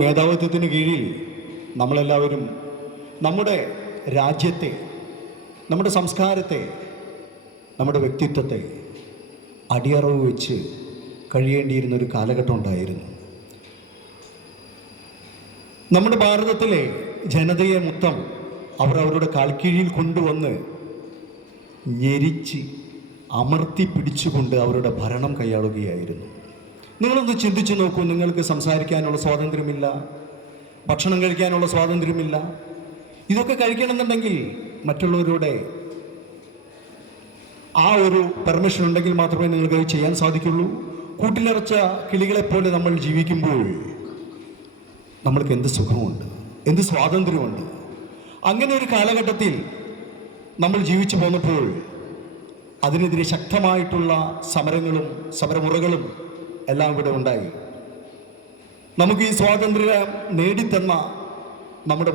മേധാവിത്വത്തിന് കീഴിൽ നമ്മളെല്ലാവരും നമ്മുടെ രാജ്യത്തെ, നമ്മുടെ സംസ്കാരത്തെ, നമ്മുടെ വ്യക്തിത്വത്തെ അടിയറവ് വെച്ച് കഴിയേണ്ടിയിരുന്നൊരു കാലഘട്ടം ഉണ്ടായിരുന്നു. നമ്മുടെ ഭാരതത്തിലെ ജനതയെ മൊത്തം അവരവരുടെ കാൽക്കീഴിൽ കൊണ്ടുവന്ന് ഞെരിച്ച് അമർത്തി പിടിച്ചുകൊണ്ട് അവരുടെ ഭരണം കൈയാളുകയായിരുന്നു. നിങ്ങളൊന്ന് ചിന്തിച്ചു നോക്കൂ. നിങ്ങൾക്ക് സംസാരിക്കാനുള്ള സ്വാതന്ത്ര്യമില്ല, ഭക്ഷണം കഴിക്കാനുള്ള സ്വാതന്ത്ര്യമില്ല. ഇതൊക്കെ കഴിക്കണമെന്നുണ്ടെങ്കിൽ മറ്റുള്ളവരുടെ ആ ഒരു പെർമിഷൻ ഉണ്ടെങ്കിൽ മാത്രമേ നിങ്ങൾക്ക് ചെയ്യാൻ സാധിക്കുള്ളൂ. കൂട്ടിലറച്ച കിളികളെപ്പോലെ നമ്മൾ ജീവിക്കുമ്പോൾ നമ്മൾക്ക് എന്ത് സുഖമുണ്ട്, എന്ത് സ്വാതന്ത്ര്യമുണ്ട്. അങ്ങനെ ഒരു കാലഘട്ടത്തിൽ നമ്മൾ ജീവിച്ചു പോന്നപ്പോൾ അതിനെതിരെ ശക്തമായിട്ടുള്ള സമരങ്ങളും സമരമുറകളും എല്ലാം ഇവിടെ ഉണ്ടായി. നമുക്ക് ഈ സ്വാതന്ത്ര്യം നേടിത്തന്ന നമ്മുടെ